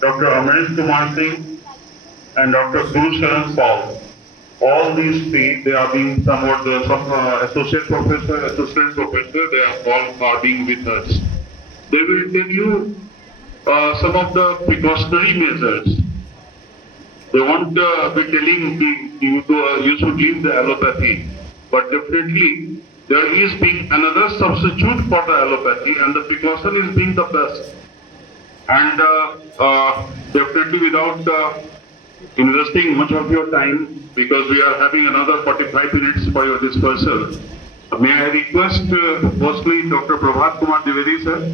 Dr. Amresh Kumar Singh, and Dr. Guru Sharan Paul. All these three, they are being somewhat some associate professor, assistant professor. They are all are being with us. They will tell you some of the precautionary measures. They won't be telling you should leave the allopathy, but definitely there is being another substitute for the allopathy, and the precaution is being the best. And definitely without investing much of your time, because we are having another 45 minutes for your dispersal. May I request firstly Dr. Prabhat Kumar Dwivedi sir.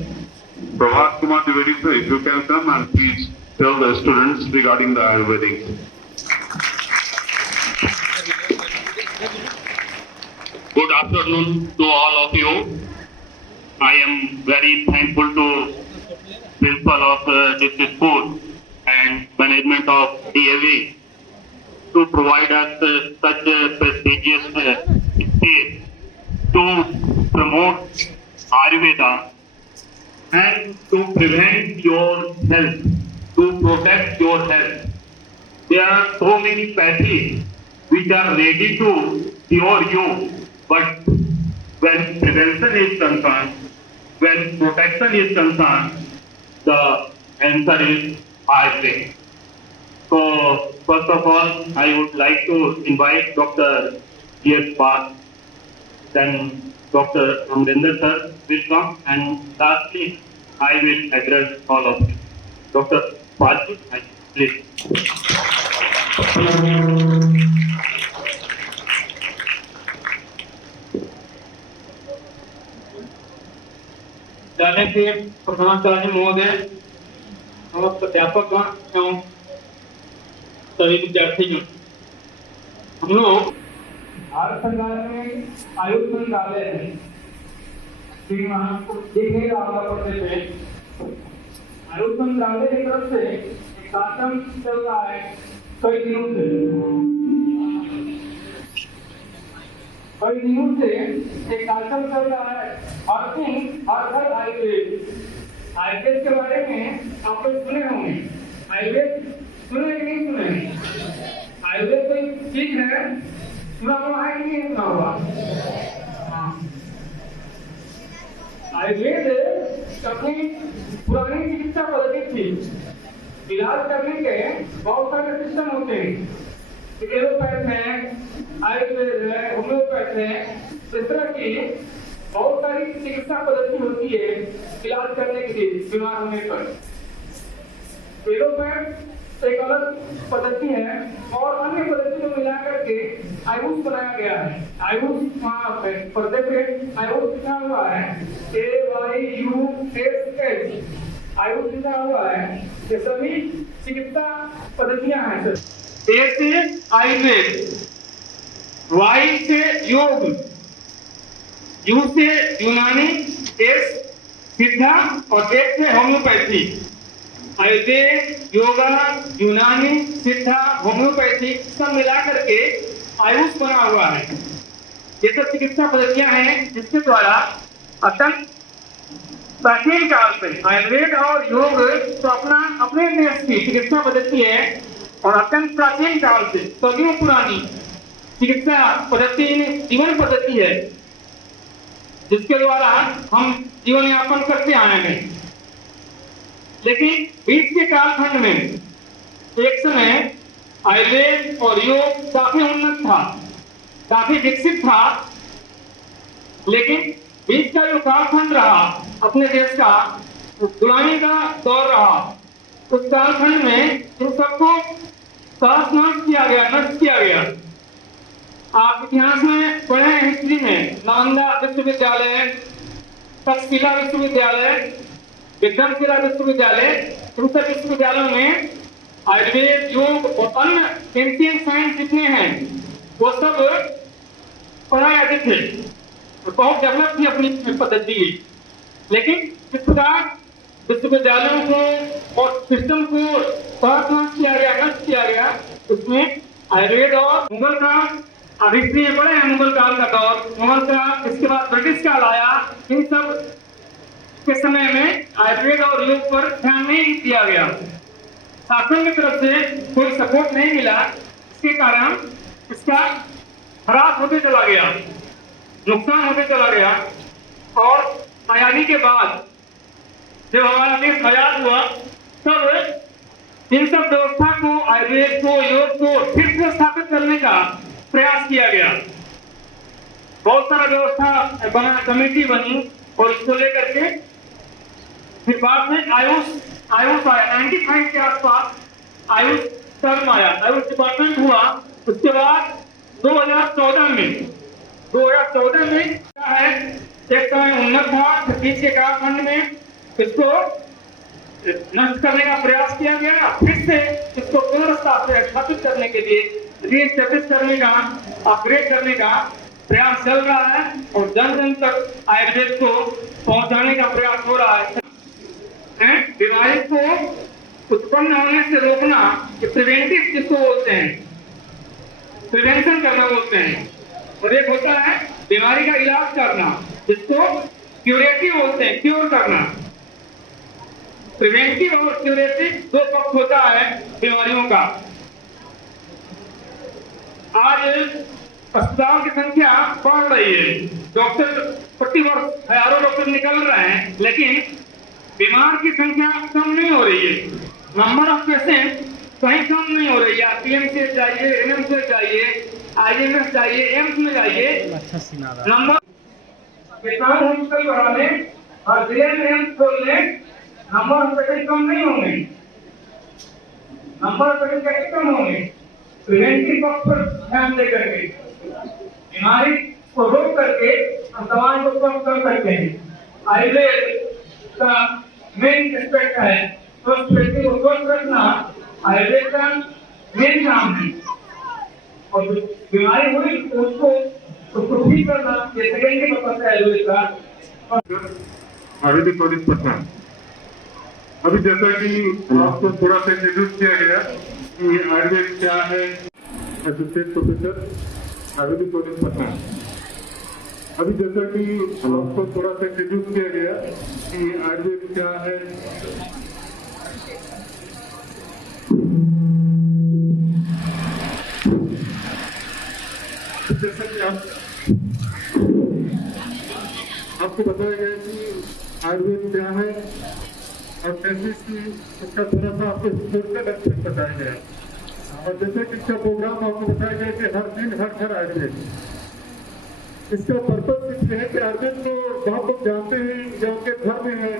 Prabhat Kumar Dwivedi sir, if you can come and please tell the students regarding the Ayurvedic. Good afternoon to all of you. I am very thankful to principal of this school and management of DAV to provide us such a prestigious space to promote Ayurveda and to prevent your health, to protect your health. There are so many pathies which are ready to cure you, but when prevention is concerned, when protection is concerned, the answer is Ayurveda. So, first of all, I would like to invite Dr. G.S. Park, then Dr. Amrinder sir will come, and lastly, I will address all of you. Dr. Park, please. जाने के प्रधानाचार्य महोदय और प्राध्यापक एवं सभी विद्यार्थी हम लोग भारत सरकार ने आयुष मंत्रालय है देखेगा पढ़ते थे आयुष मंत्रालय की तरफ से एक कार्यक्रम चल रहा है कई दिनों से एक कार्यक्रम चल रहा है हर घर आयुर्वेद आयुर्वेद के बारे में आप लोग सुने होंगे आयुर्वेद सुने कि नहीं सुने आयुर्वेद कोई चीज है सुना हुआ है कि नहीं सुना हुआ आयुर्वेद अपनी पुरानी चिकित्सा पद्धति थी इलाज करने के बहुत सारे सिस्टम होते हैं एलोपैथ है आयुर्वेद है होम्योपैथ है इस तरह की बहुत सारी चिकित्सा पद्धति होती है इलाज करने के लिए बीमार होने पर एलोपैथ एक अलग पद्धति है और अन्य पद्धति को मिला करके आयुष बनाया गया है आयुष पर्दे पे आयुष लिखा हुआ है AYUSH आयुष लिखा हुआ है ये सभी चिकित्सा पद्धतियां हैं सर ए से आयुर्वेद वाई से योग यू से यूनानी एस सिद्धा और एस से होम्योपैथी आयुर्वेद योगा यूनानी सिद्धा होम्योपैथी सब मिला करके आयुष बना हुआ है ये सब चिकित्सा पद्धतियां हैं जिसके द्वारा अत्यंत प्राचीन काल से आयुर्वेद और योग तो अपने देश की चिकित्सा पद्धति है और अत्यंत प्राचीन काल से सदियों पुरानी चिकित्सा पद्धति जीवन पद्धति है जिसके द्वारा हम जीवन यापन करते आए हैं लेकिन बीच के कालखंड में एक समय आयुर्वेद और योग काफी उन्नत था काफी विकसित था लेकिन बीच का जो कालखंड रहा अपने देश का गुलामी का दौर रहा उस कालखंड में इन सबको नष्ट किया गया नष्ट किया गया आप इतिहास में पढ़े हैं हिस्ट्री में नालंदा विश्वविद्यालय तक्षशिला विश्वविद्यालय विक्रमशिला विश्वविद्यालय इन सब विश्वविद्यालयों में आयुर्वेद योग और अन्य एंशिएंट साइंस जितने हैं वो सब पढ़ाए जाते थे बहुत डेवलप थी अपनी पद्धति लेकिन इस प्रकार विश्वविद्यालयों को और सिस्टम को नष्ट किया गया उसमें आयुर्वेद और मुगल का हिस्ट्री में पढ़े हैं मुगल काल का दौर मुगल का इसके बाद ब्रिटिश काल आया इन सब के समय में आयुर्वेद और योग पर ध्यान नहीं दिया गया शासन की तरफ से कोई सपोर्ट नहीं मिला, इसके कारण इसका ह्रास होते चला गया, नुकसान होते चला गया। और आजादी के बाद जब हमारा देश आजाद हुआ तब इन सब व्यवस्था को, आयुर्वेद को, योग को फिर से स्थापित करने का प्रयास किया गया। बहुत सारा व्यवस्था बना, कमेटी बनी और इसको लेकर के फिर बाद में आयुष आया 95 के आसपास आयुष टर्म आया, आयुष डिपार्टमेंट हुआ। उसके बाद 2014 में क्या है, एक समय उन्नत था, छत्तीस के कालखंड में इसको नष्ट करने का प्रयास किया गया। फिर से इसको पुनर्स्थापित करने के लिए रीस्टैब्लिश करने का, अपग्रेड करने का प्रयास चल रहा है और जन जन तक आयुर्वेद को पहुंचाने का प्रयास हो रहा है। बीमारी को उत्पन्न होने से रोकना, प्रिवेंटिव जिसको बोलते हैं, प्रिवेंशन करना बोलते हैं, और एक होता है बीमारी का इलाज करना, जिसको क्यूरेटिव बोलते हैं, क्योर करना। प्रिवेंटिव और क्यूरेटिव दो पक्ष होता है बीमारियों का। आज अस्पताल की संख्या बढ़ रही है, डॉक्टर प्रतिवर्ष हजारों डॉक्टर निकल रहे हैं, लेकिन बीमार की संख्या कम नहीं हो रही है। नंबर ऑफ पेशेंट कहीं कम नहीं हो रही है। पीएमसी जाइए, एनएम से जाइए, आईएमएस जाइए, एम्स में जाइए, नंबर किसान हॉस्पिटल बढ़ाने और जिले में एम्स खोलने, नंबर ऑफ पेशेंट कम नहीं होंगे, नंबर ऑफ पेशेंट कैसे कम होंगे? प्रिवेंटिव पक्ष पर ध्यान दे करके, बीमारी को रोक करके हम दवाई को कम कर सकते हैं। आयुर्वेद का मेन एस्पेक्ट है, स्वस्थ व्यक्ति को स्वस्थ रखना आयुर्वेद का मेन काम है। और जो बीमारी हुई उसको ठीक करना ये सेकेंडरी पर्पस है आयुर्वेद का। आयुर्वेदिक प्रोडक्ट पसंद। अभी जैसा कि आपको थोड़ा सा इंट्रोड्यूस किया गया कि आयुर्वेद क्या है, एसोसिएट प्रोफेसर आयुर्वेदिक प्रोडक्ट पसंद। अभी जैसा कि आपको थोड़ा सा इंट्रोड्यूस किया गया कि आयुर्वेद क्या है, जैसा कि आपको बताया गया कि आयुर्वेद क्या है और कैसे इसका थोड़ा सा आपको हिस्टोरिकल एस्पेक्ट बताया गया। और जैसे कि इसका प्रोग्राम आपको बताया गया कि हर दिन हर घर आयुर्वेद, इसका पर्पज ये है कि आयुर्वेद को बहुत लोग जानते हैं या उनके घर में है,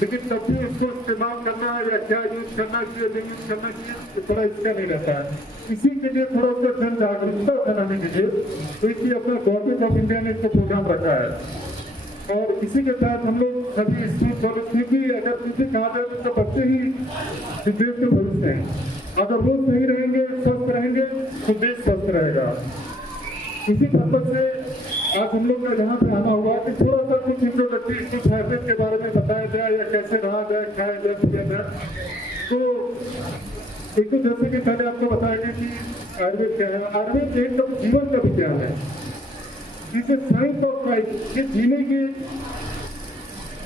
लेकिन तब भी इसको इस्तेमाल करना या क्या यूज करना चाहिए, नहीं यूज करना चाहिए, थोड़ा इसका नहीं रहता है। इसी के लिए थोड़ा उसका जन जागरूकता बनाने के लिए तो इसलिए अपना गवर्नमेंट ऑफ इंडिया ने इसको प्रोग्राम रखा है। और इसी के तहत हम लोग सभी स्कूल कॉलेज, क्योंकि अगर किसी कहा जाए तो बच्चे ही देश के भविष्य हैं। अगर वो सही रहेंगे, स्वस्थ रहेंगे तो देश स्वस्थ रहेगा। इसी पर्पज से आज हम लोग का यहाँ पे आना हुआ कि थोड़ा सा कुछ इंट्रोडक्टरी कुछ आयुर्वेद के बारे में बताया जाए या कैसे रहा जाए, खाया जाए, पिया जाए। तो एक तो जैसे कि पहले आपको बताया गया कि आयुर्वेद क्या है। आयुर्वेद एक जीवन का विज्ञान है, जिसे साइंस ऑफ लाइफ, ये जीने की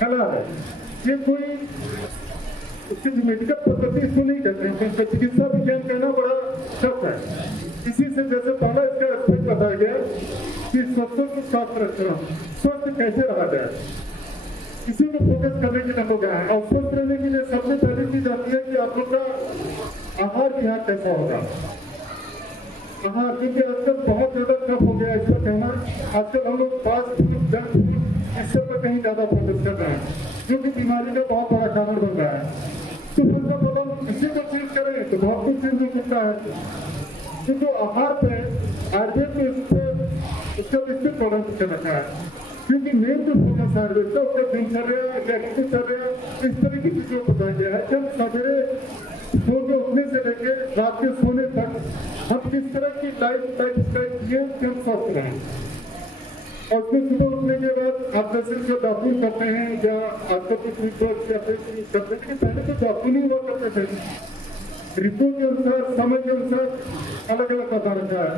कला है। ये कोई इसकी जो मेडिकल पद्धति इसको नहीं कहते हैं, चिकित्सा विज्ञान कहना बड़ा शब्द है। इसी से जैसे पहला इसका एस्पेक्ट बताया गया कि स्वस्थ को स्वास्थ्य रखना, स्वस्थ कैसे रहा जाए, इसी को फोकस करने के लिए हम लोग आए हैं। और स्वस्थ रहने के लिए सबसे पहली चीज आती है कि आप लोग का आहार विहार कैसा होगा। आहार, क्योंकि आजकल बहुत ज्यादा टफ हो गया इसका कहना। आजकल हम लोग फास्ट फूड, जंक फूड इससे पर कहीं ज्यादा फोकस कर रहे हैं, जो कि बीमारी का बहुत बड़ा कारण बन रहा है। तो मतलब बोलो इसी को चीज करें तो बहुत कुछ चीज हो सकता है। क्योंकि आहार पे आयुर्वेद में इसका विस्तृत वर्णन कर रखा है। क्योंकि मेन जो फोकस आयुर्वेद का उसका दिनचर्या, दिनचर्या इस तरह की चीजों को बताया गया है। जब सवेरे सो के उठने से लेकर रात के सोने तक हम किस तरह की लाइफ स्टाइल जिए कि हम स्वस्थ रहें। और फिर सुबह उठने के बाद आप जैसे जो दातुन करते हैं या आजकल कुछ रिपोर्ट या फिर करते हैं, पहले तो दातुन ही हुआ करते थे। ऋतु के अनुसार, समय के अनुसार अलग अलग बता रखा है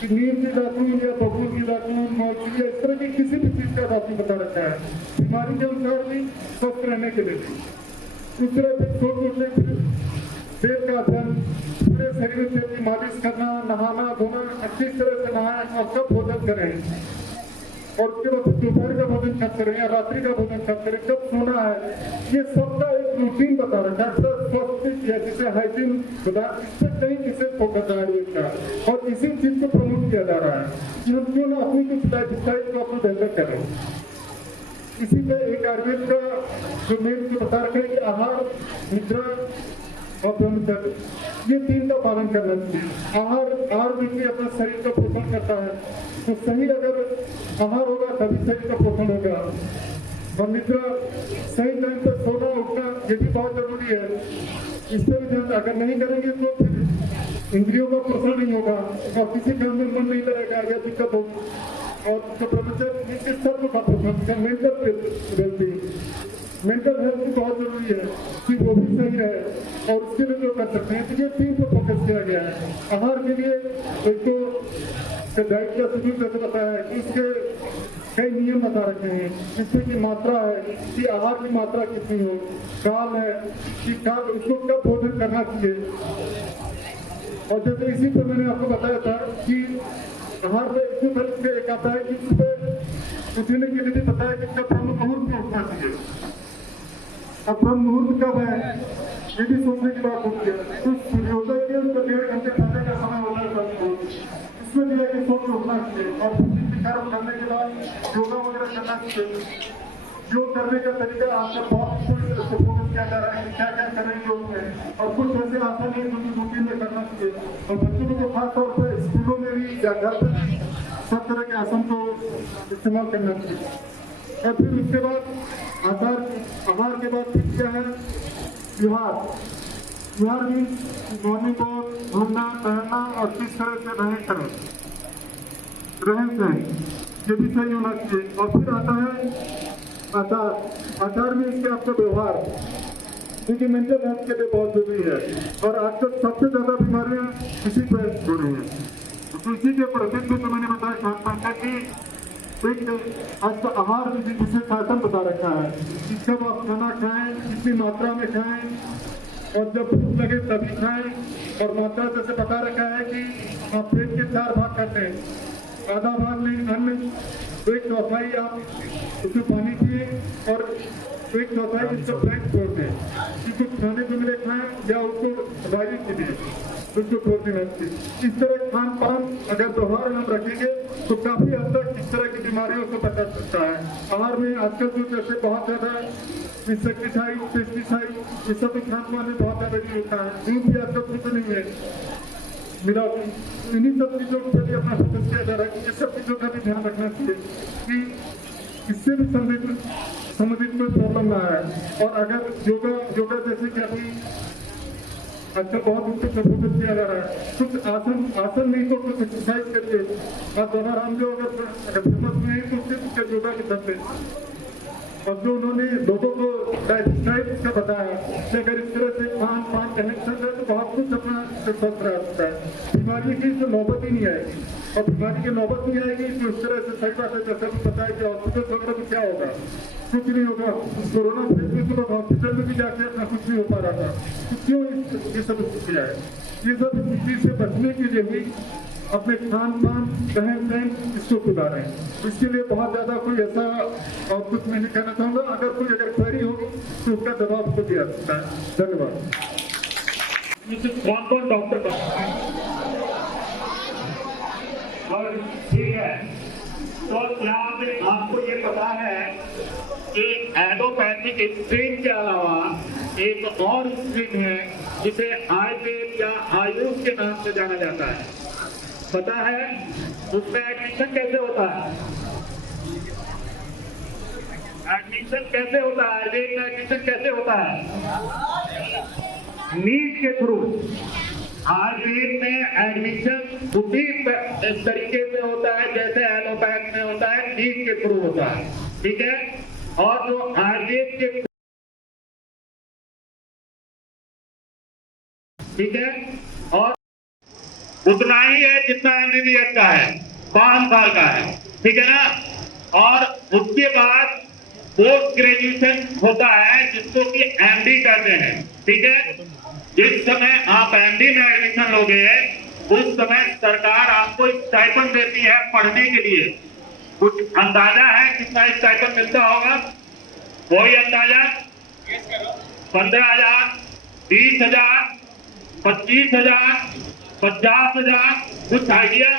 कि नीम की दातुन या बबूल की दातुन, मौसी या इस तरह की किसी भी चीज का दातुन बता रखा है, बीमारी के अनुसार भी, स्वस्थ रहने के लिए भी। उस तरह से सो उठने तेल का अध्ययन, पूरे शरीर में तेल की मालिश करना, नहाना धोना, अच्छी तरह से नहाएं और कब भोजन करें और उसके बाद दोपहर का भोजन कब करें या रात्रि का भोजन कब करें, कब सोना है, ये सबका एक रूटीन बता रखा है। स्वास्थ्य जिसे हाइजीन बता, इससे कई विशेष फोकस है आयुर्वेद का और इसी चीज को प्रमोट किया जा रहा है कि हम क्यों ना अपनी कुछ लाइफ स्टाइल को अपनी बेहतर करें। इसी पे एक आयुर्वेद का जो मेन जो बता रखे हैं कि आहार, निद्रा और ब्रह्मचर्य, ये तीन का पालन करना चाहिए। आहार व्यक्ति अपने शरीर का पोषण करता है, तो सही अगर आहार होगा तभी शरीर का पोषण होगा। और निद्रा, सही टाइम पर सोना उठना, ये भी बहुत जरूरी है। इससे भी ध्यान अगर नहीं करेंगे तो फिर इंद्रियों का पोषण नहीं होगा और किसी काम में मन नहीं लगेगा या दिक्कत होगी। और तो ब्रह्मचर्य इसके सब का पोषण, मेंटल वेलबींग, मेंटल हेल्थ भी बहुत जरूरी है कि वो भी सही रहे और उसके लिए जो कर सकते हैं। तो ये तीन को फोकस किया गया है। आहार के लिए एक तो डाइट का शेड्यूल जैसे बताया है कि उसके कई नियम बता रखे हैं, जिसमें की मात्रा है कि आहार की मात्रा कितनी हो, काल है कि काल उसको कब भोजन करना चाहिए। और जैसे इसी पर मैंने आपको बताया था कि आहार में इसी तरह से एक आता है कि सुबह उठने के लिए भी बताया कि कब ब्रह्म मुहूर्त में उठना चाहिए। अब ब्रह्म मुहूर्त कब है ये भी सोचने की बात होती है। तो सूर्योदय के 1.5 घंटे पहले का समय होता है ब्रह्म मुहूर्त, इसमें भी है कि सोच उठना चाहिए और कर्म करने के बाद योगा वगैरह करना चाहिए। योग करने का तरीका आपका बहुत फोकस किया जा रहा है कि क्या क्या करें योग में, और कुछ ऐसे आसन है जो रूटीन में करना चाहिए। और बच्चों को खासतौर पर स्कूलों में भी या घर पर सब तरह के आसन को इस्तेमाल करना चाहिए। और फिर उसके बाद आहार के बाद फिर क्या है, विहार भी मॉर्निंग वॉक, घूमना टहलना और किस तरह से रहन सहन, ये भी सही होना चाहिए। और फिर आता है आचार में इसके आपका व्यवहार, क्योंकि मेंटल हेल्थ के लिए बहुत जरूरी है और आजकल सबसे ज्यादा बीमारियां इसी पर हो रही हैं। तो इसी के प्रसिद्ध तो मैंने बताया खान पान की एक आज का आहार विशेष शासन बता रखा है कि कब आप खाना खाएं, कितनी मात्रा में खाएं और जब भूख लगे तभी खाएं। और मात्रा जैसे बता रखा है कि आप पेट के 4 भाग करते हैं, आधा भाग नहीं अन्न, 1/4 आप उसमें पानी पिए और 1/4 उसका ब्लैंक छोड़ दें कि कुछ खाने को मिले खाएं या उसको दवाई के लिए उसको छोड़ देना चाहिए। इस तरह खान पान अगर व्यवहार हम रखेंगे तो काफी हद तक इस तरह की बीमारियों को बचा सकता है। आहार में आजकल जो जैसे बहुत ज्यादा इंसेक्टिसाइड, पेस्टिसाइड, ये सब खान पान में बहुत ज्यादा यूज होता है। दूध भी आजकल कुछ नहीं है मिला, इन्हीं सब चीजों के लिए अपना फोकस किया जा रहा है। ये सब चीजों का भी ध्यान रखना चाहिए कि इससे भी संबंधित कोई प्रॉब्लम ना आए। और अगर योगा जैसे कि अभी आजकल बहुत उस पर फोकस किया जा रहा है, कुछ आसन नहीं तो कुछ एक्सरसाइज करिए। आप दोनों राम जो अगर फेमस नहीं तो सिर्फ योगा के चलते, और जो उन्होंने लोगों को लाइफ का बताया कि अगर इस तरह से खान पान कनेक्शन है तो बहुत कुछ अपना स्वस्थ रह सकता है। बीमारी की तो नौबत ही नहीं आएगी, और बीमारी की नौबत नहीं आएगी तो इस तरह से सही बात है जैसे भी बताया कि हॉस्पिटल वगैरह में क्या होगा, कुछ नहीं होगा। कोरोना फेज में तो हॉस्पिटल में भी जाके अपना कुछ नहीं हो पा रहा था। तो क्यों ये सब स्थिति है? ये सब स्थिति से बचने के लिए भी अपने खान पान रहन सहन इसको सुधारें। इसके लिए बहुत ज्यादा कोई ऐसा और कुछ मैं नहीं कहना चाहूंगा। अगर कोई क्वेरी होगी तो उसका जवाब को दिया सकता है। धन्यवाद। कौन डॉक्टर और ठीक है, तो क्या आपको ये पता है कि एलोपैथिक स्ट्रीम के अलावा एक और स्ट्रीम है जिसे आयुर्वेद या आयुष के नाम से जाना जाता है, पता है? उसमें एडमिशन कैसे होता है? एडमिशन कैसे होता है? आयुर्वेद में एडमिशन कैसे होता है? नीट के थ्रू। आयुर्वेद में एडमिशन उसी तरीके से होता है जैसे एलोपैथ में होता है, नीट के थ्रू होता है, ठीक है? और जो आयुर्वेद के, ठीक है, और उतना ही है जितना एमबीबीएस का है, 5 साल का है, ठीक है ना? और उसके बाद पोस्ट ग्रेजुएशन होता है जिसको कि एमडी कहते हैं, ठीक है? जिस समय आप एमडी में एडमिशन लोगे उस समय सरकार आपको स्टाइपेंड देती है पढ़ने के लिए। कुछ अंदाजा है कितना स्टाइपेंड मिलता होगा? कोई अंदाजा? 15,000, 20,000, 25,000, 50,000? कुछ आइडिया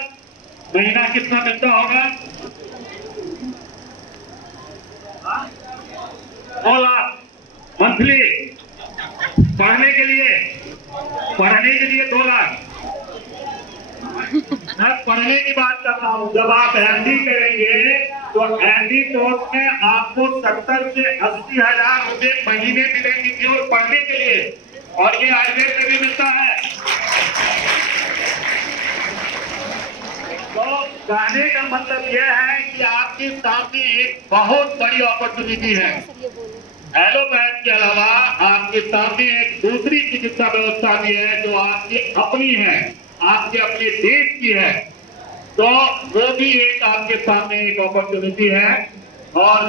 महीना कितना मिलता होगा? 2 लाख मंथली पढ़ने के लिए 2 लाख। मैं पढ़ने की बात कर रहा हूँ। जब आप एमडी करेंगे तो एमडी कोर्स में आपको 70 से 80,000 रुपए महीने मिलेंगे केवल पढ़ने के लिए, और ये आयुर्वेद में भी मिलता है। तो कहने का मतलब यह है कि आपके सामने एक बहुत बड़ी अपॉर्चुनिटी है। एलोपैथ के अलावा आपके सामने एक दूसरी चिकित्सा व्यवस्था भी है जो आपकी अपनी है, आपके अपने देश की है। तो वो भी एक आपके सामने एक अपॉर्चुनिटी है। और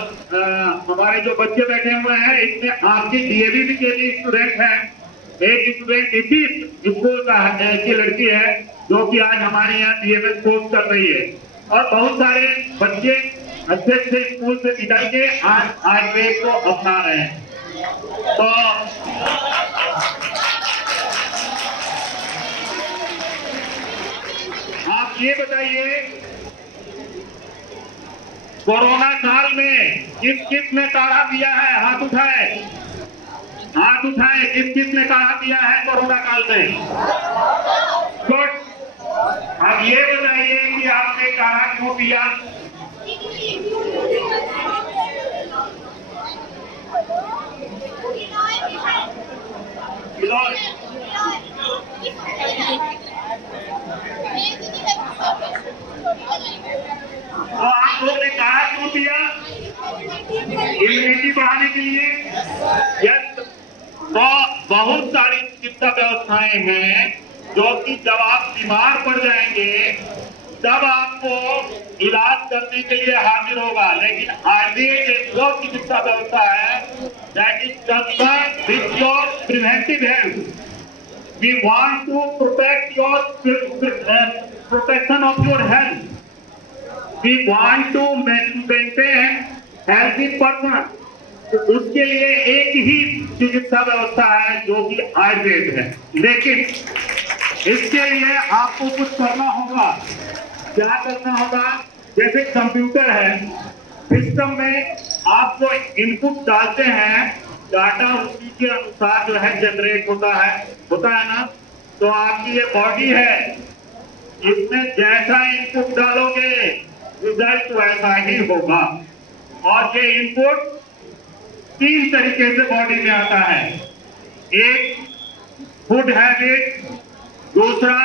हमारे जो बच्चे बैठे हुए हैं इसमें आपके डीएवी के लिए स्टूडेंट हैं। एक स्टूडेंट इसी स्कूल का की लड़की है जो कि आज हमारे यहाँ डीएमएस कोर्स कर रही है, और बहुत सारे बच्चे अच्छे अच्छे स्कूल से निकल के आज आयुर्वेद को अपना रहे हैं। तो आप ये बताइए, कोरोना काल में किस किस ने काढ़ा पिया है? हाथ उठाए, हाथ उठाए। किस किस ने काढ़ा पिया है कोरोना काल में? गुड। अब ये बताइए कि आपने काढ़ा क्यों पिया? तो आप लोग ने काढ़ा क्यों पिया? इम्यूनिटी बढ़ाने के लिए। यस। तो बहुत सारी चिकित्सा व्यवस्थाएं हैं जो कि जब आप बीमार पड़ जाएंगे तब आपको इलाज करने के लिए हाजिर होगा। लेकिन आयुर्वेद एक वो चिकित्सा व्यवस्था है that is concern with your preventive health. We want to protect your protection of your health. We want to maintain healthy person. तो उसके लिए एक ही चिकित्सा व्यवस्था है जो कि आयुर्वेद है। लेकिन इसके लिए आपको कुछ करना होगा। क्या करना होगा? जैसे कंप्यूटर है, सिस्टम में आपको इनपुट डालते हैं, डाटा उसी के अनुसार जो है जनरेट होता है ना। तो आपकी ये बॉडी है, इसमें जैसा इनपुट डालोगे रिजल्ट वैसा ही होगा। और ये इनपुट 3 तरीके से बॉडी में आता है। एक फूड हैबिट, दूसरा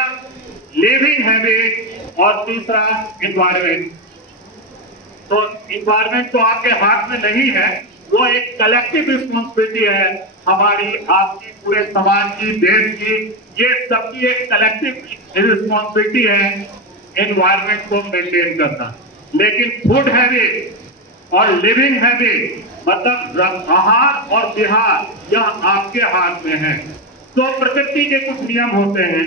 लिविंग हैबिट, और तीसरा एनवायरमेंट। तो एनवायरमेंट तो आपके हाथ में नहीं है, वो एक कलेक्टिव रिस्पॉन्सिबिलिटी है हमारी, आपकी, पूरे समाज की, देश की। ये सबकी एक कलेक्टिव रिस्पॉन्सिबिलिटी है एनवायरमेंट को मेंटेन करना। लेकिन फूड हैबिट और लिविंग हैबिट मतलब आहार और विहार, यह आपके हाथ में है। तो प्रकृति के कुछ नियम होते हैं।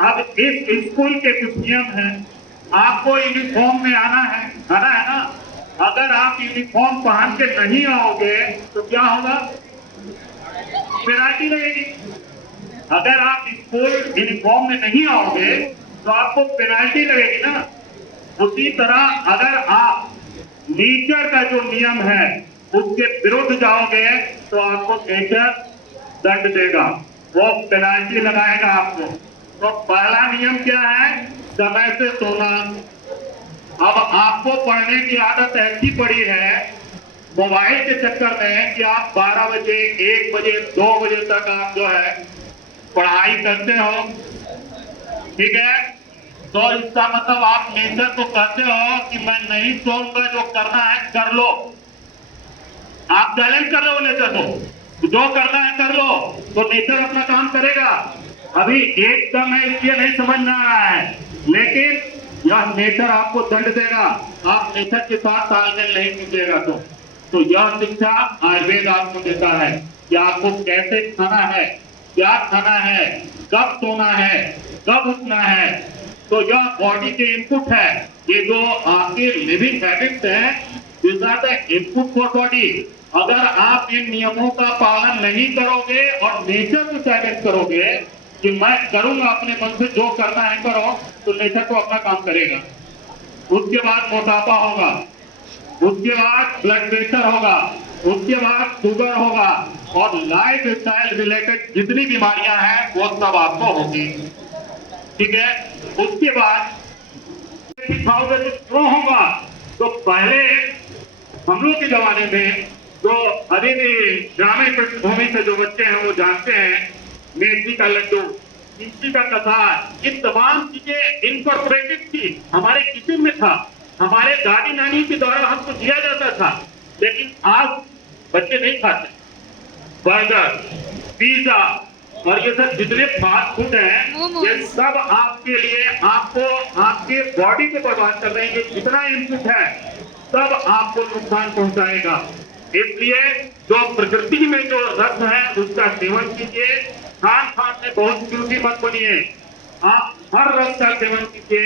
अब इस स्कूल के कुछ नियम हैं। आपको यूनिफॉर्म में आना है ना। अगर आप यूनिफॉर्म पहन के नहीं आओगे तो क्या होगा? पेनल्टी लगेगी। अगर आप स्कूल यूनिफॉर्म में नहीं आओगे तो आपको पेनल्टी लगेगी ना। उसी तरह अगर आप नेचर का जो नियम है उसके विरुद्ध जाओगे तो आपको नेचर दंड देगा, वो पेनल्टी लगाएगा आपको। तो पहला नियम क्या है? समय से सोना। अब आपको पढ़ने की आदत ऐसी पड़ी है मोबाइल के चक्कर में कि आप 12 बजे, 1 बजे, 2 बजे तक आप जो है पढ़ाई करते हो, ठीक है। तो इसका मतलब आप नेचर को कहते हो कि मैं नहीं सोऊंगा, जो करना है कर लो। आप चैलेंज कर रहे हो नेचर को, जो करना है कर लो, तो नेचर अपना काम करेगा। अभी एकदम है इसलिए नहीं समझ में आ रहा है, लेकिन यह नेचर आपको दंड देगा। आप नेचर के साथ तालमेल नहीं कीजिएगा तो यह शिक्षा आयुर्वेद आपको देता है कि आपको कैसे खाना है, क्या खाना है, कब सोना है, कब उठना है। तो यह बॉडी के इनपुट है। ये जो आपके लिविंग हैबिट्स हैं, this are the input for body. अगर आप इन नियमों का पालन नहीं करोगे और नेचर को चैलेंज करोगे कि मैं करूंगा, अपने मन से जो करना है करो, तो नेचर तो अपना काम करेगा। उसके बाद मोटापा होगा, उसके बाद ब्लड प्रेशर होगा, उसके बाद शुगर होगा और लाइफ स्टाइल रिलेटेड जितनी बीमारियां हैं वो सब आपको होगी। ठीक है। उसके बाद क्यों होगा? तो पहले हम लोग के जमाने में जो अभी भी ग्रामीण पृष्ठभूमि से जो बच्चे हैं वो जानते हैं, मेथी का लड्डू, मिर्ची का कसार, ये तमाम चीजें इनकॉर्पोरेटेड थी, हमारे किचन में था, हमारे दादी नानी के द्वारा हमको दिया जाता था। लेकिन आज बच्चे नहीं खाते। बर्गर, पिज्जा और ये सब जितने फास्ट फूड हैं, ये सब आपके लिए, आपको, आपके बॉडी को बर्बाद कर रहे हैं। ये जितना इनपुट है सब आपको नुकसान पहुंचाएगा। इसलिए जो प्रकृति में जो रस है उसका सेवन कीजिए। खान में बहुत क्यूटी मत बनिए। आप हर रस का सेवन कीजिए,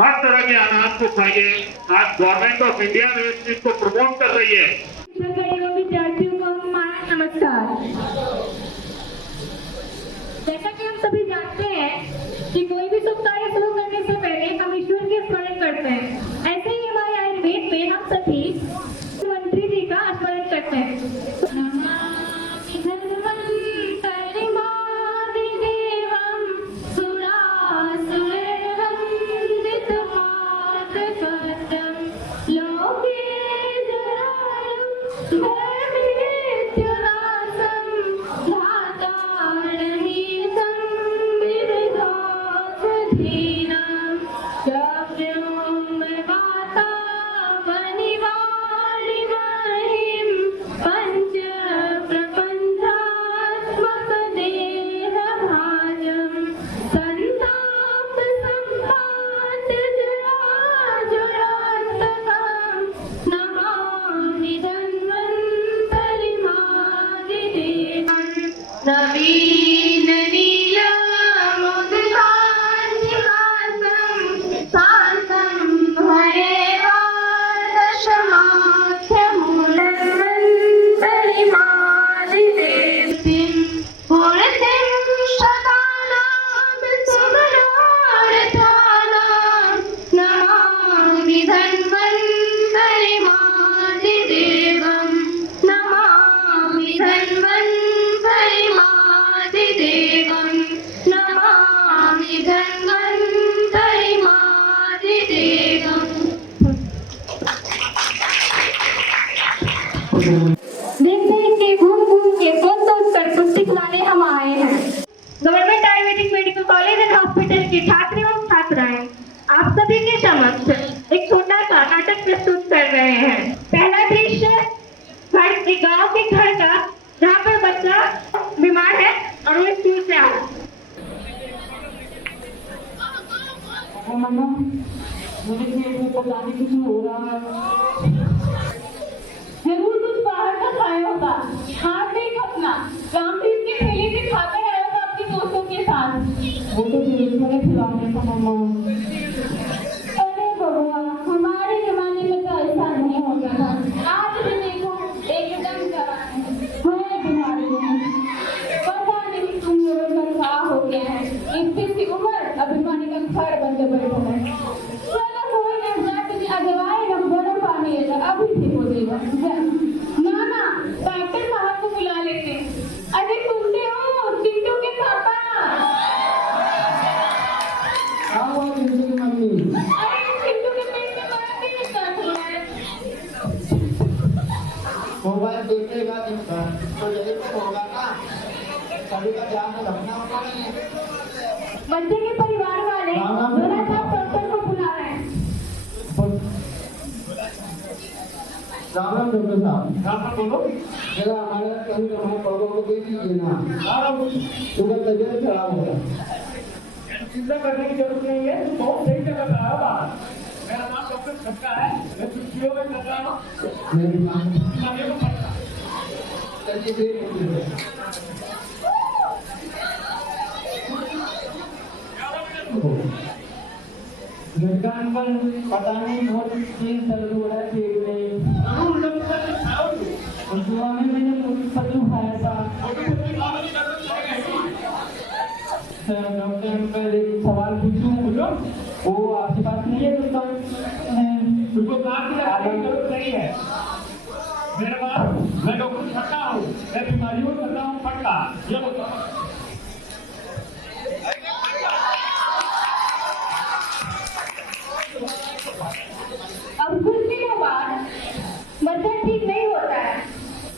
हर तरह के अनाज को खाइए। आज गवर्नमेंट ऑफ इंडिया ने इस चीज को प्रमोट कर रही है। विद्यार्थियों को हमारा नमस्कार। जैसा कि हम सभी जानते हैं कि कोई भी शुभ कार्य शुरू करने से पहले हम ईश्वर के स्मरण करते हैं। ऐसे ही हमारे आयुर्वेद में हम सभी मंत्री जी का स्मरण करते हैं। नवीन नीलमुद्गान्तिकासं शान्तं हरेवादशमाख्यमूलमन्त्रिमादिदेवतीं पूर्तिं शतानां सुमनोरथानां नमामि धन्वन्तरिमादिदेवं नमामि धन्वन्तरिमादिदेवं नमामि धन्वन्तरिमादिदेवम्। देखते हैं कि घूम घूम के सोच कर कुश्ती खिलाने हम आए हैं। Government Ayurvedic medical college and hospital के छात्र एवं छात्राएं आप सभी के समक्ष एक छोटा सा नाटक प्रस्तुत कर रहे हैं। पहला दृश्य एक गांव के घर का, जहाँ पर बच्चा बीमार है और वो स्कूल से आया। जरूर कुछ बाहर का खाया होगा। हाथ नहीं खपना, रामदीप की थैली से खाता है होगा अपने दोस्तों के साथ। वो तो खिलाने का मम्मा। अरे बबुआ, हमारे जमाने में तो ऐसा नहीं होता था। आज भी देखो एकदम बीमारी है। पता नहीं तुम लोगों का क्या हो गया है। इतनी उम्र अभिमानी का घर बन के बैठो है। चलो कोई ना, जाके अजवाए ना गर्म पानी है तो अभी ठीक हो जाएगा। ना डॉक्टर साहब को बुला लेते हैं। अरे सुनते हो चिंटू के पापा? अरे चिंटू के पेट में दर्द हो रहा है। मोबाइल देखेगा दिन भर तो यही तो होगा ना। सभी का ध्यान रखना होगा। बच्चे के परिवार वाले जरा सा डॉक्टर को बुला रहे हैं। राम राम डॉक्टर साहब। बोलो। जरा हमारे कहीं हमारे पौधों को दे दीजिए ना। सुगर तबीयत खराब हो गया। चिंता करने की जरूरत नहीं है, तुम बहुत सही जगह पे आया बात। मेरा नाम डॉक्टर छक्का है, मैं छुट्टियों में कर रहा हूँ। मेरी मां बीमारियों को पढ़ता। चलिए देख लीजिए। झटका अंकल पता नहीं बहुत तेज दर्द हो रहा है पेट में। और सुबह में मैंने पतलू खाया था। डॉक्टर अंकल एक सवाल पूछूं? बोलो। वो आपके पास नहीं है तो उसको कहाँ की जरूरत नहीं है मेरे पास। मैं डॉक्टर पक्का हूँ, मैं बीमारियों करता हूँ पक्का। ये बताओ अब कुछ दिनों बाद बच्चा ठीक नहीं होता है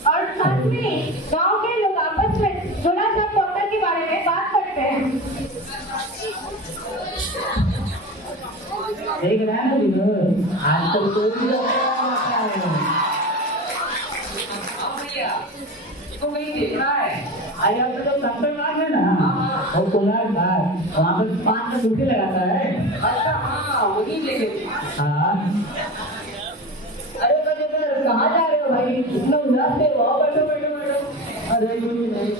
और साथ में गांव के लोग आपस में जोड़ा सब डॉक्टर के बारे में बात करते हैं। देख रहा है ना आजकल कोई भी इसको कहीं देख रहा है। आज आप तो डॉक्टर मार है ना और कोलार बाहर वहाँ पर 5 में ड्यूटी लगाता है। अच्छा हाँ वही देखे। हाँ अरे बजे कहाँ जा रहे हो भाई? इतना उदास थे। वहाँ बैठो बैठो बैठो। अरे कुछ नहीं,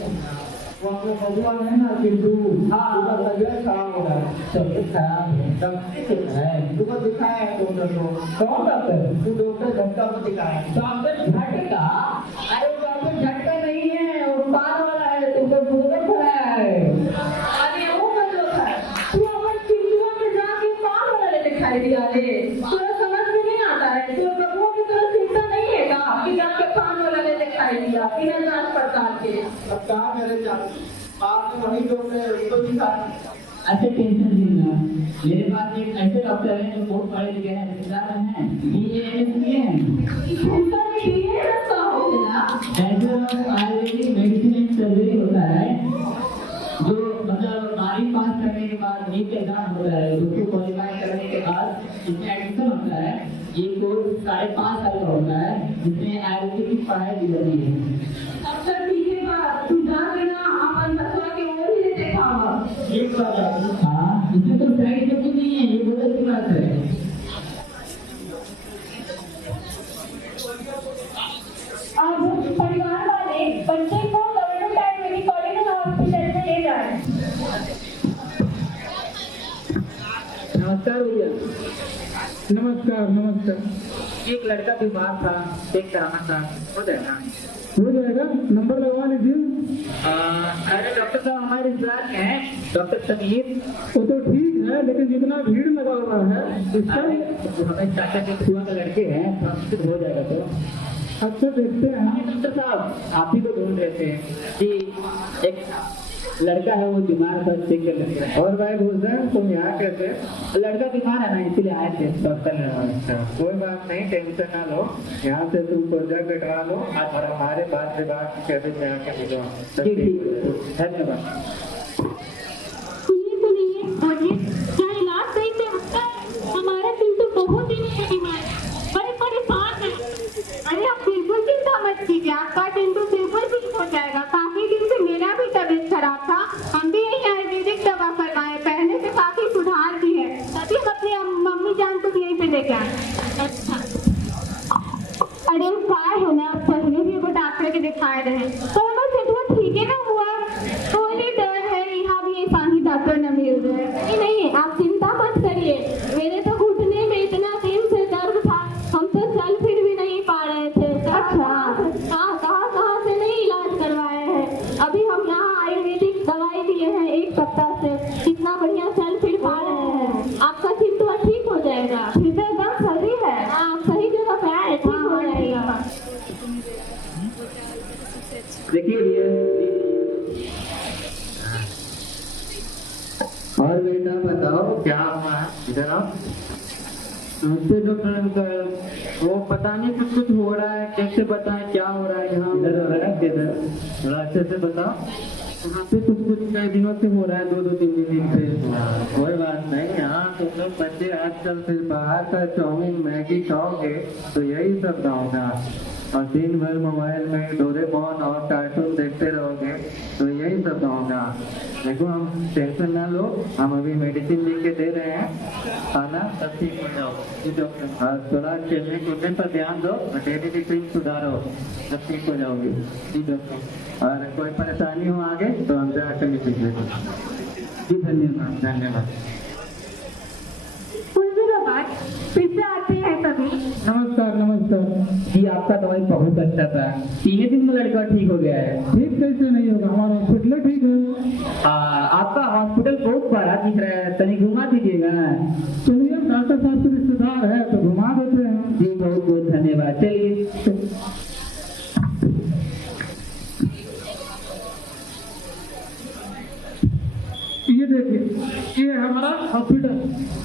वो अपना भगवान है ना किंतु उसका तबियत खराब हो रहा है। तबियत खराब है तब है तुमको दिखाया है डॉक्टर को। कौन डॉक्टर? तू डॉक्टर झटका को दिखाया। डॉक्टर झटका? अरे डॉक्टर झटका नहीं है, वो पान वाला है, तुमको भूगत खड़ा है। अरे वो मतलब है तू अपन चिंटुआ में जाके पान वाला दिखाई दिया रे। तुझे समझ में नहीं आता है? तो प्रभुओं की तरह चिंता नहीं है का कि जाके पान वाला दिखाई दिया बिना जांच पड़ताल के? अब कहाँ करे आपने वही डॉक्टर है उसको दिखा। अच्छा टेंशन नहीं है, मेरे पास एक ऐसे डॉक्टर हैं जो बहुत पढ़े लिखे हैं, रिश्तेदार हैं, BAMS किए हैं। चिंता नहीं है रखा हो ना। Bachelor of Ayurvedic medicine and surgery होता है जो मतलब 12वीं पास करने के बाद नीट एग्जाम होता है, उसको क्वालिफाई करने के बाद इसमें एडमिशन होता है। ये कोर्स 5.5 साल का होता है जिसमें आयुर्वेदिक की पढ़ाई दी जाती है। अच्छा ठीक है बात तू जान लेना अपन बसवा के और ही देखा होगा। एक बात है हाँ, इसमें तो साइड इफेक्ट नहीं है, ये बहुत अच्छी बात है। अब परिवार वाले बच्चे को गवर्नमेंट आयुर्वेदिक कॉलेज और हॉस्पिटल में ले जाए। नमस्कार भैया। नमस्कार नमस्कार। एक लड़का बीमार था, चेक कराना था, हो जाएगा? हो जाएगा, नंबर लगवा लीजिए। अरे डॉक्टर साहब हमारे रिश्तेदार हैं, डॉक्टर समीर। वो तो ठीक है लेकिन जितना भीड़ लगा हुआ है इसका हमारे चाचा के छुआ के लड़के हैं, तो हो जाएगा। तो अच्छा देखते हैं। डॉक्टर साहब आप ही को ढूंढ रहे थे कि एक लड़का है वो बीमार था, चेक कर लेते हैं। और भाई भूषण तुम यहाँ कैसे? लड़का बीमार है ना इसीलिए आए थे डॉक्टर ने। अच्छा कोई बात नहीं, टेंशन ना लो। यहाँ से तुम पर्चा कटवा लो और हमारे पास विभाग की कैबिन में आके मिलो। ठीक धन्यवाद। सुनिए बोलिए क्या इलाज सही से होता है? हमारा दिल तो बहुत दिन से बीमार है, बड़े परेशान है। अरे आप बिल्कुल चिंता मत कीजिए, आपका टिंटू बिल्कुल ठीक हो जाएगा। काफी दिन से मेरा भी तबीयत खराब था, हम भी यही आयुर्वेदिक दवा करवाए, पहले से काफी सुधार भी है, तभी हम अपनी मम्मी जान को यहीं पे लेके आए। अच्छा अरे काय है ना, पहले भी वो डॉक्टर के दिखाए रहे तो हमें ठीक ही ना हुआ। थोड़ी डर है यहाँ भी ऐसा ही डॉक्टर न मिल रहे। नहीं आप चिंता मत करिए, मेरे तो घुटने में इतना दिन से दर्द था, हम तो चल फिर भी नहीं पा रहे थे। अच्छा कहाँ से नहीं इलाज करवाए हैं, अभी हम यहाँ आयुर्वेदिक दवाई दिए हैं 1 सप्ताह से, कितना बढ़िया चल फिर पा रहे हैं। आपका चिंता ठीक हो जाएगा, फिर एकदम सही है। आप सही जगह पे आए, ठीक हो जाएगा। देखिए और बेटा बताओ क्या हुआ है? इधर आओ। नमस्ते डॉक्टर अंकल, वो पता नहीं कुछ हो रहा है, कैसे बताएं क्या हो रहा है? यहाँ इधर हो रहा है किधर? थोड़ा अच्छे से बताओ। यहाँ पे कुछ कई दिनों से हो रहा है, 2-3 दिन से। कोई बात नहीं, यहाँ तुम लोग बच्चे आजकल फिर बाहर का चाउमीन मैगी खाओगे तो यही सब होगा, और दिन भर मोबाइल में डोरेमोन और कार्टून देखते रहोगे तो यही सब होगा। देखो हम टेंशन ना लो, हम अभी मेडिसिन लिख के दे रहे हैं, खाना सब ठीक हो जाओ। जी डॉक्टर। और थोड़ा खेलने कूदने पर ध्यान दो, डेली रूटीन सुधारो, सब ठीक हो जाओगे। जी डॉक्टर। और कोई परेशानी हो आगे तो हमसे आकर मिल लीजिए। जी धन्यवाद धन्यवाद। मुझे बाद फिर से आते हैं सभी। नमस्कार नमस्कार। जी आपका दवाई बहुत अच्छा था, 3 दिन में लड़का ठीक हो गया है। ठीक कैसे नहीं होगा, हमारा हॉस्पिटल ठीक है। आपका हॉस्पिटल बहुत बड़ा दिख रहा है, तनी घुमा दीजिएगा। चलिए डॉक्टर साहब से रिश्तेदार है तो घुमा देते हैं। जी बहुत बहुत धन्यवाद, चलिए। ये देखिए, ये है हमारा hospital,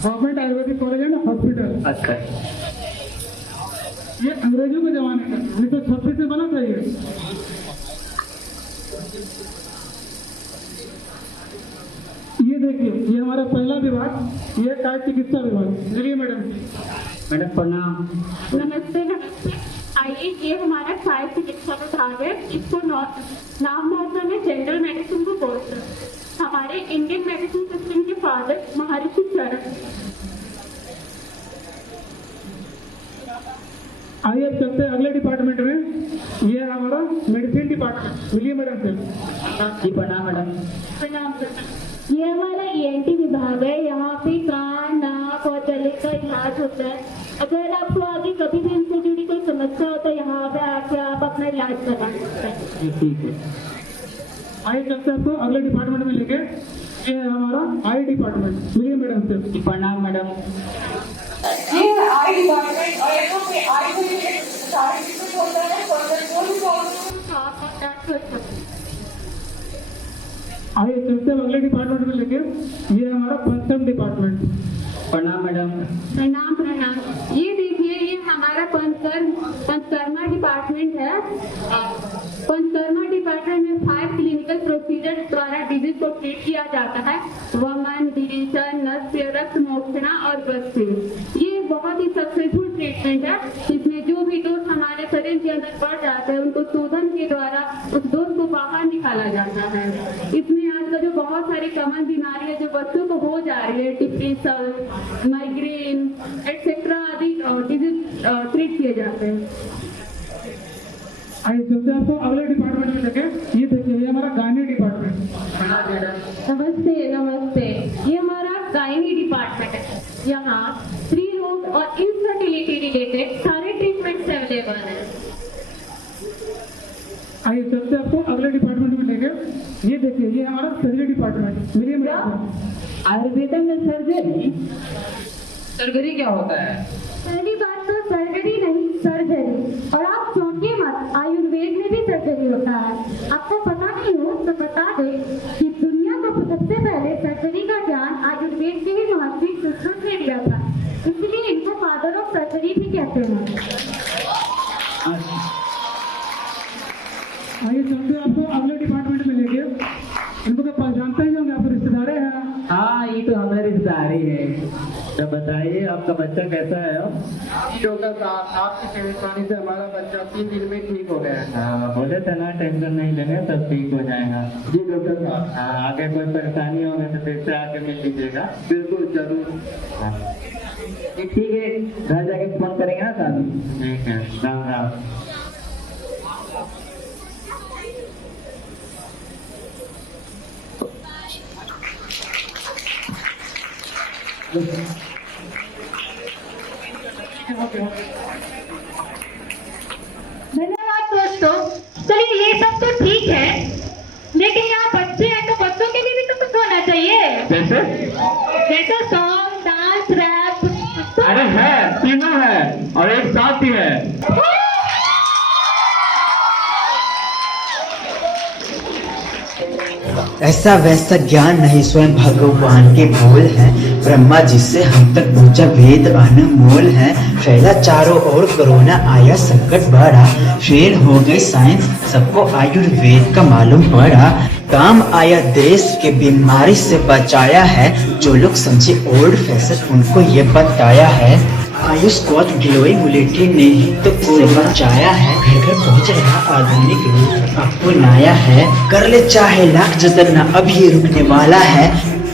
government Ayurvedic college and hospital. अच्छा, ये अंग्रेजों के जमाने का 1936 में बना था ये। ये देखिए, ये हमारा पहला विभाग, ये काय चिकित्सा विभाग। चलिए मैडम। मैडम प्रणाम। नमस्ते नमस्ते। आइए, ये हमारा काय चिकित्सा विभाग है। इसको नाम मोर्चा में जनरल मेडिसिन को बोलते हैं। हमारे इंडियन मेडिसिन सिस्टम के फादर महर्षि चरक। आइए अब चलते हैं अगले डिपार्टमेंट में। ये है हमारा मेडिसिन डिपार्टमेंट। मिलिए मैडम से। जी प्रणाम मैडम। प्रणाम प्रणाम। ये हमारा ENT विभाग है। यहाँ पे कान, नाक और गले का इलाज होता है। अगर आपको आगे कभी भी इनसे जुड़ी कोई समस्या हो तो यहाँ पे आके आप अपना इलाज करवा सकते हैं। ठीक है। आइए चलते हैं आपको अगले डिपार्टमेंट में लेके। ये है हमारा आई डिपार्टमेंट। मिलिए मैडम से। जी प्रणाम मैडम। ये आई डिपार्टमेंट और ये तो आई को रिलेटेड सारे चीजें होता है, फर्दर जो भी प्रॉब्लम। आइए चलते हैं अगले डिपार्टमेंट में लेके। ये है हमारा पंचम डिपार्टमेंट। प्रणाम मैडम। प्रणाम प्रणाम। ये देखिए, ये हमारा पंचकर्मा डिपार्टमेंट है। पंचकर्मा डिपार्टमेंट में 5 क्लिनिकल प्रोसीजर द्वारा डिजीज को ट्रीट किया जाता है। वमन, डिलीशन, नस्य, रक्त मोक्षणा और बस्ती। ये बहुत ही सक्सेसफुल ट्रीटमेंट है, जिसमें जो भी दोष हमारे शरीर के अंदर बढ़ जाता है उनको शोधन के द्वारा उस दोष को बाहर निकाला जाता है। इसमें आजकल जो बहुत सारी कॉमन बीमारियां जो बच्चों को हो जा रही है, डिप्रेशन, माइग्रेन एक्सेट्रा आदि डिजीज ट्रीट किए जाते हैं। आइए चलते हैं आपको अगले डिपार्टमेंट में लेके। ये देखिए, ये हमारा गायनी डिपार्टमेंट। नमस्ते नमस्ते। ये हमारा गायनी डिपार्टमेंट है। यहाँ स्त्री रोग और इनफर्टिलिटी रिलेटेड सारे ट्रीटमेंट्स अवेलेबल हैं। आइए चलते हैं आपको अगले डिपार्टमेंट में लेके। ये देखिए, ये हमारा सर्जरी डिपार्टमेंट। मिलिए मैडम। आयुर्वेद में सर्जरी, सर्जरी क्या होता है? पहली बात तो सर्जरी नहीं, सर्जरी। और आप सोचिए मत, आयुर्वेद में भी सर्जरी होता है। आपको पता नहीं हो तो बता दें कि दुनिया को सबसे पहले सर्जरी का ज्ञान आयुर्वेद के ही महर्षि सुश्रुत ने दिया था। इसलिए इनको फादर ऑफ सर्जरी भी कहते हैं। आइए चलते हैं आपको अगले डिपार्टमेंट में लेके। इनको तो पहचानते ही होंगे, आप रिश्तेदार हैं। हाँ, ये तो हमारे रिश्तेदार ही है। तो बताइए आपका बच्चा कैसा है अब? डॉक्टर साहब, आपकी परेशानी से हमारा बच्चा 3 दिन में ठीक हो गया है। हाँ, बोले थे ना टेंशन नहीं लेंगे, सब ठीक हो जाएगा। जी डॉक्टर साहब। हाँ, आगे कोई परेशानी होगी तो फिर से आके मिल लीजिएगा। बिल्कुल जरूर। हाँ। ठीक है, घर जाके फोन करेंगे ना साहब। ठीक है, राम राम। धन्यवाद दोस्तों। चलिए, ये सब तो ठीक है, लेकिन यहाँ बच्चे हैं तो बच्चों के लिए भी तो कुछ होना चाहिए। जैसे सॉन्ग, डांस, रैप। अरे है, तीनों है और एक साथ ही है। ऐसा वैसा ज्ञान नहीं, स्वयं भगवान के बोल हैं। ब्रह्मा जी से हम तक पूछा वेद अनमोल है। फैला चारों ओर कोरोना आया, संकट बढ़ा, फेल हो गई साइंस, सबको आयुर्वेद का मालूम पड़ा। काम आया देश के बीमारी से बचाया है। जो लोग समझे ओल्ड फैशन उनको ये बताया है। आयुष स्क्वाड ग्लोइंग बुलेटिन ने ही तो से बचाया है। घर घर पहुंच रहा आधुनिक रूप अपनाया है। कर ले चाहे लाख जतन, अब ये रुकने वाला है।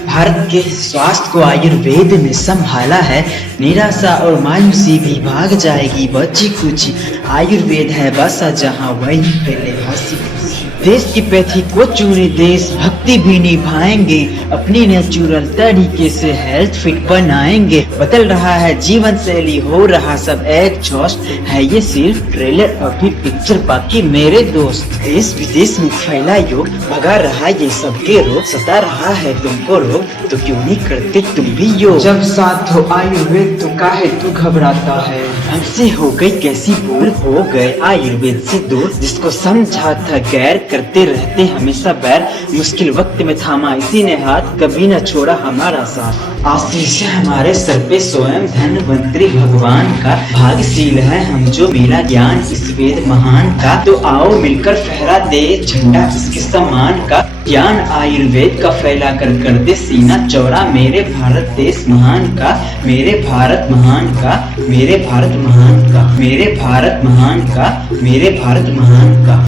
भारत के स्वास्थ्य को आयुर्वेद ने संभाला है। निराशा और मायूसी भी भाग जाएगी, बची कुछ आयुर्वेद है बसा जहाँ वही फैले हंसी खुशी। देश की पैथी को चुने देश भक्ति भी निभाएंगे, अपनी नेचुरल तरीके से हेल्थ फिट बनाएंगे। बदल रहा है जीवन शैली, हो रहा सब एडजस्ट है, ये सिर्फ ट्रेलर अभी पिक्चर बाकी मेरे दोस्त। देश विदेश में फैला योग भगा रहा ये सबके रोग, सता रहा है तुमको रोग तो क्यों नहीं करते तुम भी योग। जब साथ हो आयुर्वेद तो काहे तू घबराता है, हमसे हो गई कैसी भूल, हो गए आयुर्वेद से दूर। जिसको समझा था गैर करते रहते हमेशा बैर, मुश्किल वक्त में थामा इसी ने हाथ, कभी न छोड़ा हमारा साथ। आशीष है हमारे सर पे स्वयं धनवंतरी भगवान का, भाग्यशील है हम जो मिला ज्ञान इस वेद महान का। तो आओ मिलकर फहरा दे झंडा इसके सम्मान का, ज्ञान आयुर्वेद का फैला कर दे सीना चौड़ा। मेरे भारत देश महान का, मेरे भारत महान का, मेरे भारत महान का, मेरे भारत महान का, मेरे भारत महान का।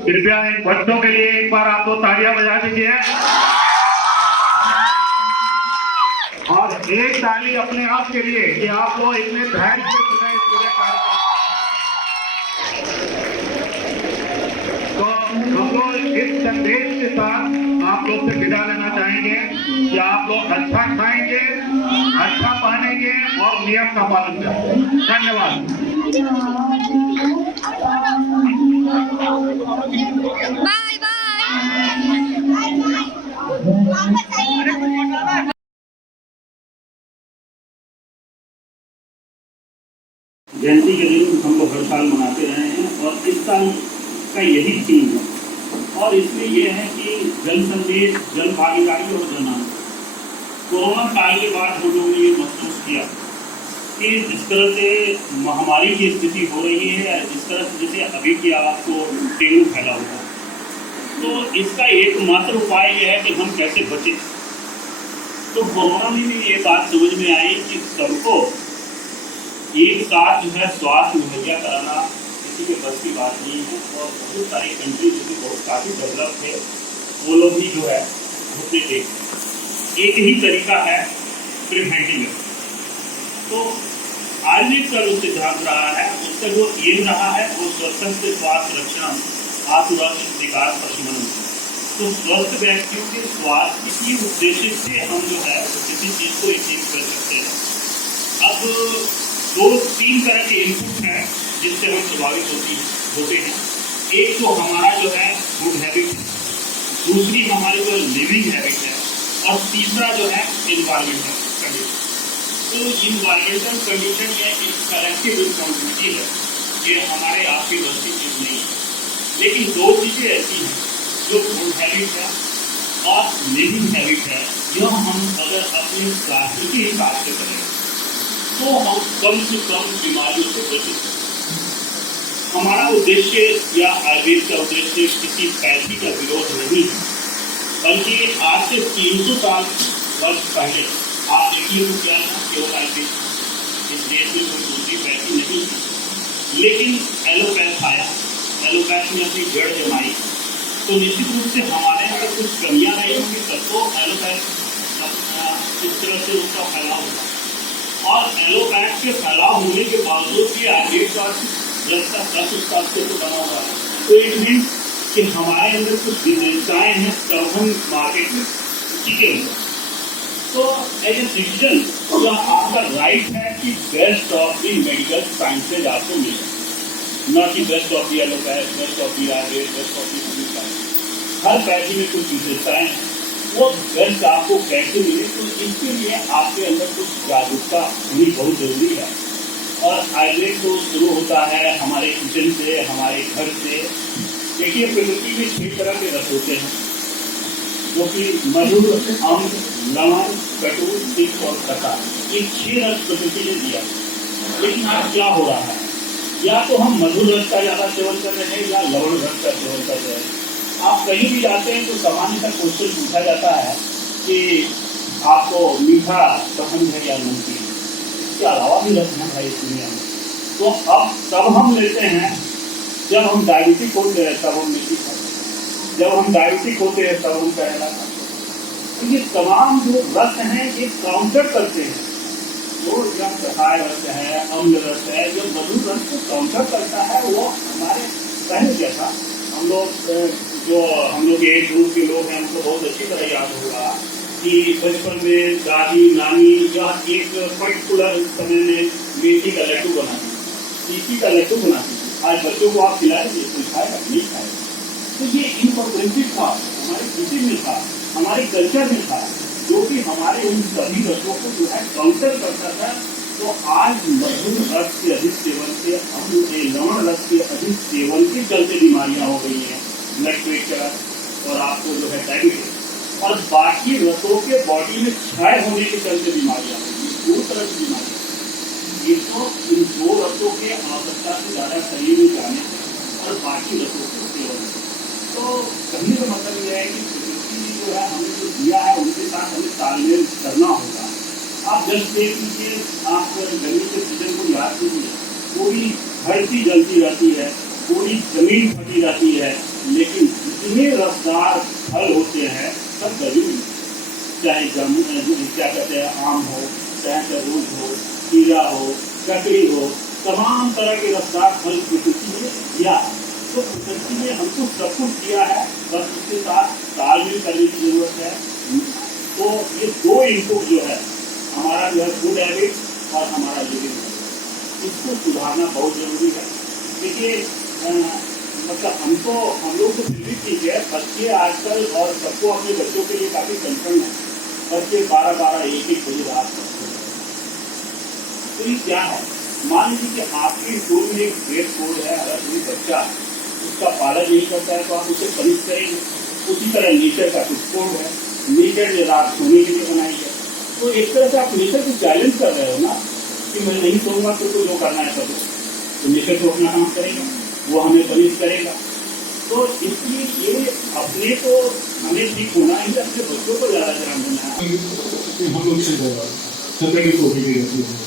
कृपया इन बच्चों के लिए एक बार आप 2 तालियां बजा दीजिए और एक ताली अपने आप के लिए कि आप लोग इतने धैर्य से सुने इस पूरे कार्यक्रम। तो हम लोग इस संदेश के साथ आप लोग से विदा लेना चाहेंगे कि आप लोग अच्छा खाएंगे, अच्छा पहनेंगे और नियम का पालन करेंगे। धन्यवाद। जयंती के दिन हम लोग हर साल मनाते रहे हैं और इस साल का यही थीम है और इसमें यह है कि जन संदेश, जन भागीदारी और जन आंदोलन। कोरोना काल के बाद हम लोगों ने ये महसूस किया कि जिस तरह से महामारी की स्थिति हो रही है, जिस तरह से जैसे अभी की आपको डेंगू फैला हुआ, तो इसका एकमात्र उपाय यह है कि हम कैसे बचें। तो कोरोना में भी ये बात समझ में आई कि सबको एक साथ जो है स्वास्थ्य मुहैया कराना किसी के बस की बात नहीं है और बहुत सारी कंट्री जो कि बहुत काफ़ी डेवलप है वो लोग भी जो है घुटने टेक एक ही तरीका है प्रिवेंटिव। तो आयुर्वेद का जो सिद्धांत रहा है उसका जो एम रहा है वो स्वस्थ स्वास्थ्य रक्षण आसुरक्षित विकास प्रशमन। तो स्वस्थ व्यक्तियों के स्वास्थ्य की उद्देश्य से हम जो है किसी चीज़ को अचीव कर सकते हैं। अब 2-3 तरह के इनपुट हैं जिससे हम प्रभावित होते हैं। एक तो हमारा जो है फूड हैबिट है, दूसरी हमारी जो लिविंग हैबिट है और तीसरा जो है इन्वायरमेंटल कंडीशन। तो इन्वायरमेंटल कंडीशन में एक कलेक्टिव रिस्पॉन्सिबिलिटी है, ये हमारे आपकी बस की चीज़ नहीं है। लेकिन 2 चीज़ें ऐसी हैं जो फूड हैबिट है और लिविंग हैबिट है, जो हम अगर अपनी प्राकृतिक हिसाब से करें तो हम कम से कम बीमारियों से बच सकते हैं। हमारा उद्देश्य या आयुर्वेद का उद्देश्य किसी पैथी का विरोध नहीं है, बल्कि आज से 300 साल वर्ष पहले आप देखिए तो क्या था, केवल आयुर्वेद इस देश में कोई दूसरी पैथी नहीं है। लेकिन एलोपैथ आया, एलोपैथ में अपनी जड़ जमाई तो निश्चित रूप से हमारे अंदर कुछ कमियाँ रही होंगी, तब तो एलोपैथ इस तरह से उसका फैलाव होगा। और एलोपैथ के फैलाव होने के बावजूद भी आयुर्वेद का रस्ता उसका अस्तित्व तो बना हुआ है। तो इट मीन्स कि हमारे अंदर कुछ विशेषताएं हैं तब हम मार्केट में टिके हुए। तो एज ए सिटीजन तो आपका राइट है कि best of the medical sciences आपको मिले, नॉट कि best of the allopath, best of the Ayurveda, best of the homeopathy. Her pathy में कुछ विशेषताएं हैं, वो बेस्ट आपको कैसे मिले, तो इसके लिए आपके अंदर कुछ जागरूकता होनी बहुत जरूरी है। और आयुर्वेद तो शुरू होता है हमारे किचन से, हमारे घर से। देखिए प्रकृति में 6 तरह के रस होते हैं जो कि मधुर, अम्ल, लवण, कटु, तिक्त और खट्टा। ये 6 रस प्रकृति ने दिया। लेकिन आज क्या हो रहा है, या तो हम मधुर रस का ज़्यादा सेवन कर रहे हैं या लवण रस का सेवन कर रहे हैं। आप कहीं भी जाते हैं तो सामान्यतः क्वेश्चन पूछा जाता है कि आपको मीठा पसंद है या नमकीन। उसके अलावा भी रस हैं भाई इस दुनिया में। तो अब तब हम लेते हैं जब हम डायबिटिक होते हैं, तब हम मीठी खाते हैं, जब हम डायबिटिक होते हैं तब हम करेला खाते हैं। तो ये तमाम जो रस हैं ये काउंटर करते हैं, जो जब कसाय रस है, अम्ल रस है, जो मधुर रस को काउंटर करता है वो हमारे पहले जैसा हम लोग एज ग्रुप के लोग हैं, हमको बहुत अच्छी तरह याद होगा कि बचपन में दादी नानी या एक पर्टिकुलर समय में मेथी का लड्डू बनाती, तीसी का लड्डू बनाती। आज बच्चों को आप खिलाएंगे कोई खाएगा नहीं खाएगा। तो ये इनकॉर्पोरेटेड था, हमारी कृषि में था, हमारे कल्चर में था, जो कि हमारे उन सभी रसों को जो है काउंटर करता था। तो आज मधुर रस के अधिक सेवन से हम लवण रस के अधिक सेवन के चलते बीमारियां हो गई हैं, ब्लड प्रेशर और आपको जो है डायबिटीज और बाकी रसों के बॉडी में क्षय होने के चलते बीमारियां हो गई। दो तरह की बीमारियां, एक तो इन दो रसों के आवश्यकता से ज़्यादा शरीर में जाने और बाकी रसों के सेवन। तो कहने का मतलब यह है कि प्रकृति जो है हमें जो दिया है उनके साथ हमें तालमेल करना होगा। आप जस्ट देख लीजिए, आप गर्मी के सीजन को याद कीजिए, पूरी धरती जलती रहती है, पूरी जमीन फटी रहती है, लेकिन जितने रसदार फल होते हैं सब गर्मी में, चाहे क्या कहते हैं आम हो, चाहे तरबूज हो, खीरा हो, ककड़ी हो, तमाम तरह के रसदार फल प्रकृति ने दिया है। तो प्रकृति ने हमको सब कुछ दिया है, बस उसके साथ तालमेल करने की जरूरत है। तो ये दो इनपुट जो है हमारा जो है फूड हैबिट और हमारा लिविंग हैबिट, इसको सुधारना बहुत जरूरी है। देखिए मतलब हम लोग तो फिर भी ठीक है, बच्चे आजकल और सबको अपने बच्चों के लिए काफ़ी कंसर्न है, बच्चे 12-12 1-1 बजे रात करते हैं। तो ये क्या है, मान लीजिए कि आपके स्कूल में एक ड्रेस कोड है, अगर कोई बच्चा उसका पालन नहीं करता है तो आप उसे पनिश करेंगे। उसी तरह नेचर का कुछ कोड है, नेचर ने रात सोने के लिए बनाई है, तो एक तरह से आप नेचर को चैलेंज कर रहे हो ना कि मैं नहीं सोऊंगा तो जो करना है करो। तो नेचर तो अपना काम करेगा, वो हमें पनिश करेगा। तो इसलिए ये अपने को हमें ठीक होना है, अपने बच्चों को ज़्यादा ध्यान देना है। हम लोग चलने की कोशिश रहती है।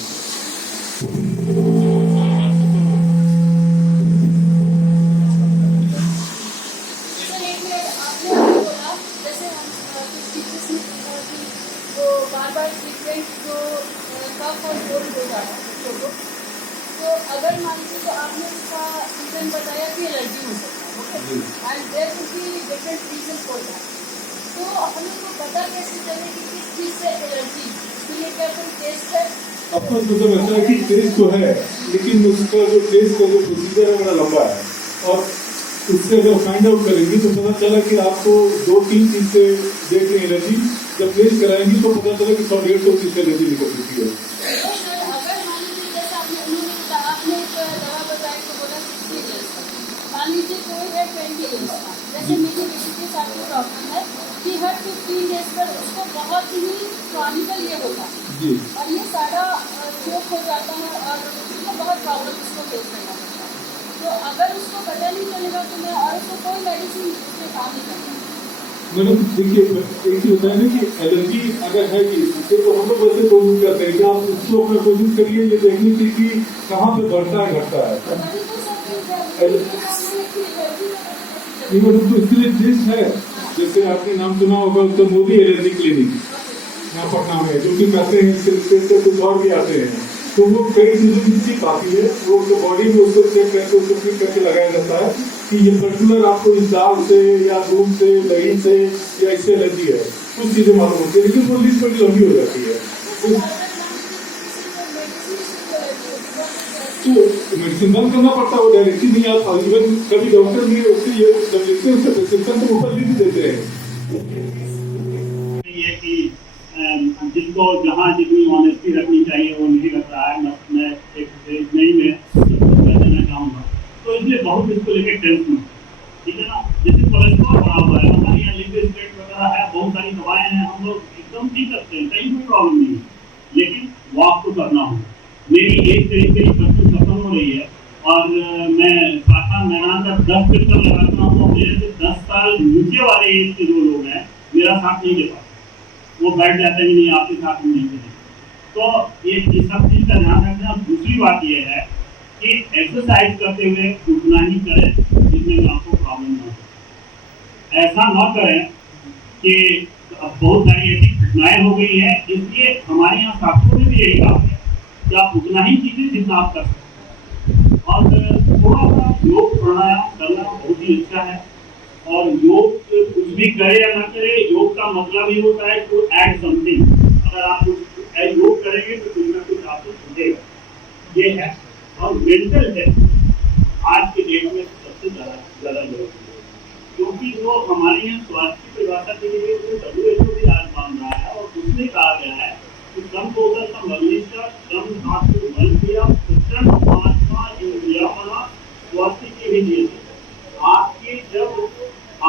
बार-बार ट्रीटमेंट जो कफ और कोल्ड हो जाता है बच्चों को, तो अगर मान लीजिए तो आपने इसका रीज़न बताया कि एलर्जी हो सकता है, and there will be different reason for that. तो हमें को पता कैसे चले कि किस चीज़ से एलर्जी, तो ये क्या कोई टेस्ट है? आपको मतलब ऐसा है कि टेस्ट तो है, लेकिन उसका जो टेस्ट का जो प्रोसीजर है बड़ा लंबा है, और उससे अगर फाइंड आउट करेंगे तो पता चला कि आपको 2-3 चीज़ से देख रहे एलर्जी, जब टेस्ट कराएंगे तो पता चला कि 100-150 चीज़ से एलर्जी निकल चुकी है। अगर मान लीजिए जैसे आपने एक दवा बताया तो बोला 60 डेज का, मान लीजिए कोई है 20 डेज का, जैसे मेरी बेटी के साथ में प्रॉब्लम है कि हर 15 डेज पर उसको बहुत ही क्रॉनिकल ये होता है और ये सारा चोक हो जाता है और उसको बहुत प्रॉब्लम उसको फेस करना पड़ता है। तो अगर उसको पता नहीं चलेगा तो मैं और उसको कोई मेडिसिन उससे काम नहीं करता। मैडम देखिए, एक चीज होता है ना कि एलर्जी अगर है कि तो हम लोग वैसे कोशिश करते हैं कि आप उसको अपना कोशिश करिए ये देखने की कि कहाँ पे बढ़ता है घटता है। ये मतलब तो इसके लिए लिस्ट है, जैसे आपने नाम सुना होगा तो मोदी एलर्जी क्लिनिक यहाँ पटना में, जो कि कहते हैं इससे कुछ और भी आते हैं, तो वो कई चीज़ों की चीज आती है, वो जो बॉडी में उसको चेक करके उसको फिट करके लगाया जाता है कि ये पर्टिकुलर आपको इस दाल से या दूध से, दही से या इससे एलर्जी है, कुछ चीज़ें मालूम होती है, लेकिन वो लिस्ट बड़ी लंबी हो जाती है। तो मेडिसिन बंद करना पड़ता है, वो डायरेक्टली नहीं आता। इवन कभी डॉक्टर भी उससे ये जब लिखते हैं उससे प्रिस्क्रिप्शन तो ऊपर लिख देते हैं। ये कि जिनको जहाँ जितनी ऑनेस्टी रखनी चाहिए वो नहीं रख रहा है, मैं एक नई में देना चाहूँगा। तो इसलिए बहुत इसको लेकर टेंशन, ठीक है ना। जैसे कोलेस्ट्रॉल बढ़ा हुआ है, हमारे यहाँ लिपिड स्टेट वगैरह है, बहुत सारी दवाएं हैं, हम लोग एकदम पी सकते हैं, कहीं कोई प्रॉब्लम नहीं है, लेकिन वॉक तो करना होगा। मेरी एज करीब 25 खत्म हो रही है और मैं पासा मैदान का 10 चक्कर लगाता हूँ, तो मेरे से 10 साल नीचे वाले एज के जो लोग हैं मेरा साथ नहीं दे पाते, वो बैठ जाते हैं नहीं आपके साथ नहीं चलेंगे। तो ये सब चीज का ध्यान रखना। दूसरी बात ये है कि एक्सरसाइज करते हुए उतना ही करें जिसमें आपको प्रॉब्लम ना हो। ऐसा ना करें कि बहुत सारी ऐसी घटनाएं हो गई है, इसलिए हमारे यहाँ शास्त्रों में भी यही कहा है कि आप उतना ही कीजिए जितना आप कर सकते। और थोड़ा सा योग प्राणायाम करना बहुत ही अच्छा है। और योग कुछ भी करे या ना करे, योग का मतलब ही होता है टू ऐड समथिंग। अगर आप कुछ योग करेंगे तो कुछ ना कुछ आपको छूटेगा, ये है। और मेंटल हेल्थ आज के डेट में सबसे ज्यादा जरूरी है, क्योंकि वो हमारे यहाँ स्वास्थ्य की परिभाषा के लिए WHO भी आज मान रहा है और उसमें कहा गया है कि श्रम धातु बल क्रिया आत्मा इंद्रिया मना स्वास्थ्य के भी लिए आपकी जब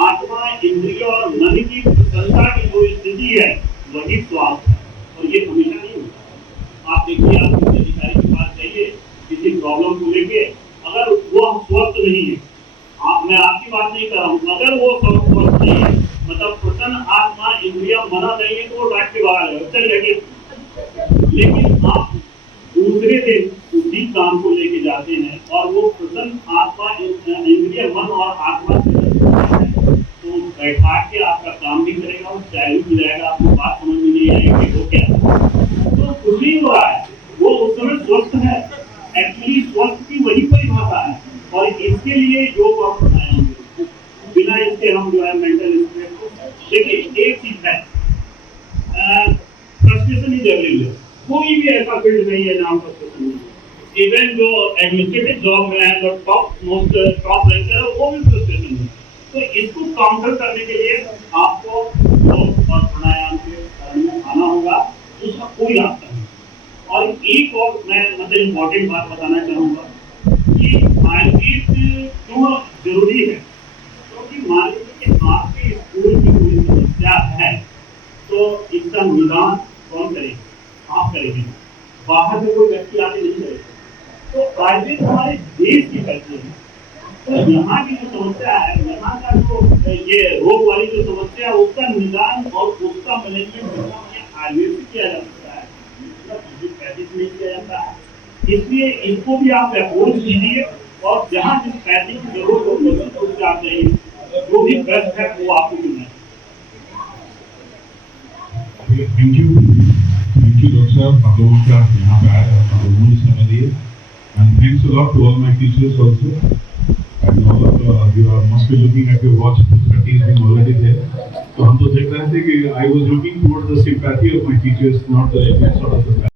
आत्मा इंद्रिय और मन की प्रसन्नता की जो स्थिति है वही स्वास्थ्य है। और ये हमेशा नहीं होता। आप देखिए, आप किसी अधिकारी के पास जाइए किसी प्रॉब्लम को लेके, अगर वो स्वस्थ नहीं है, मैं आपकी बात नहीं कर रहा हूँ, अगर वो स्वस्थ नहीं है, मतलब प्रसन्न आत्मा इंद्रिया मना नहीं है, तो वो डांट के बाहर है, चल जाइए। लेकिन आप दूसरे दिन उसी काम को लेके जाते हैं और वो प्रसन्न आत्मा इंद्रिय मन और आत्मा तो बैठा के आपका काम भी करेगा और चाय भी पिलाएगा, आपको बात समझ में नहीं आएगी वो क्या तो कुछ नहीं हो रहा है, वो उस समय स्वस्थ है। एक्चुअली स्वस्थ की वही परिभाषा है और इसके लिए योग और प्राणायाम बिना इसके हम जो है मेंटल स्ट्रेस को। देखिए एक चीज है, फ्रस्ट्रेशन इज एवरीवेयर। कोई भी ऐसा फील्ड नहीं है जहाँ फ्रस्ट्रेशन नहीं है। इवन जो एडमिनिस्ट्रेटिव जॉब में है, जो टॉप रैंकर है, वो भी फ्रस्ट्रेशन है। तो इसको काउंटर करने के लिए आपको योग और प्राणायाम के शरण में आना होगा, उसका कोई रास्ता नहीं। और एक और मैं मतलब इम्पोर्टेंट बात बताना चाहूँगा कि आयुर्वेद क्यों जरूरी है, क्योंकि मान लीजिए कि आपके स्कूल में कोई समस्या है तो इसका निदान कौन करेगा? आप करेंगे, बाहर से कोई व्यक्ति आके नहीं करेगा। तो आयुर्वेद हमारे देश की कल्चर है। तो यहाँ की जो समस्या है, यहाँ का जो ये रोग वाली जो समस्या है, उसका निदान और उसका मैनेजमेंट आयुर्वेद से किया जा सकता है, नहीं किया जाता है। इसलिए इसको भी आप अप्रोच कीजिए और जहाँ जिस पैसे की जरूरत हो उससे आप जाइए, जो भी बेस्ट है वो आपको मिलना है। थैंक यू डॉक्टर साहब, आप लोगों का यहाँ पे आए, आप लोगों ने समय दिए। And thanks a lot to all my teachers also. And all of you must be looking at your watch, 30 is already there. तो हम तो देख रहे थे कि I was looking towards the sympathy of my teachers, not the sort of the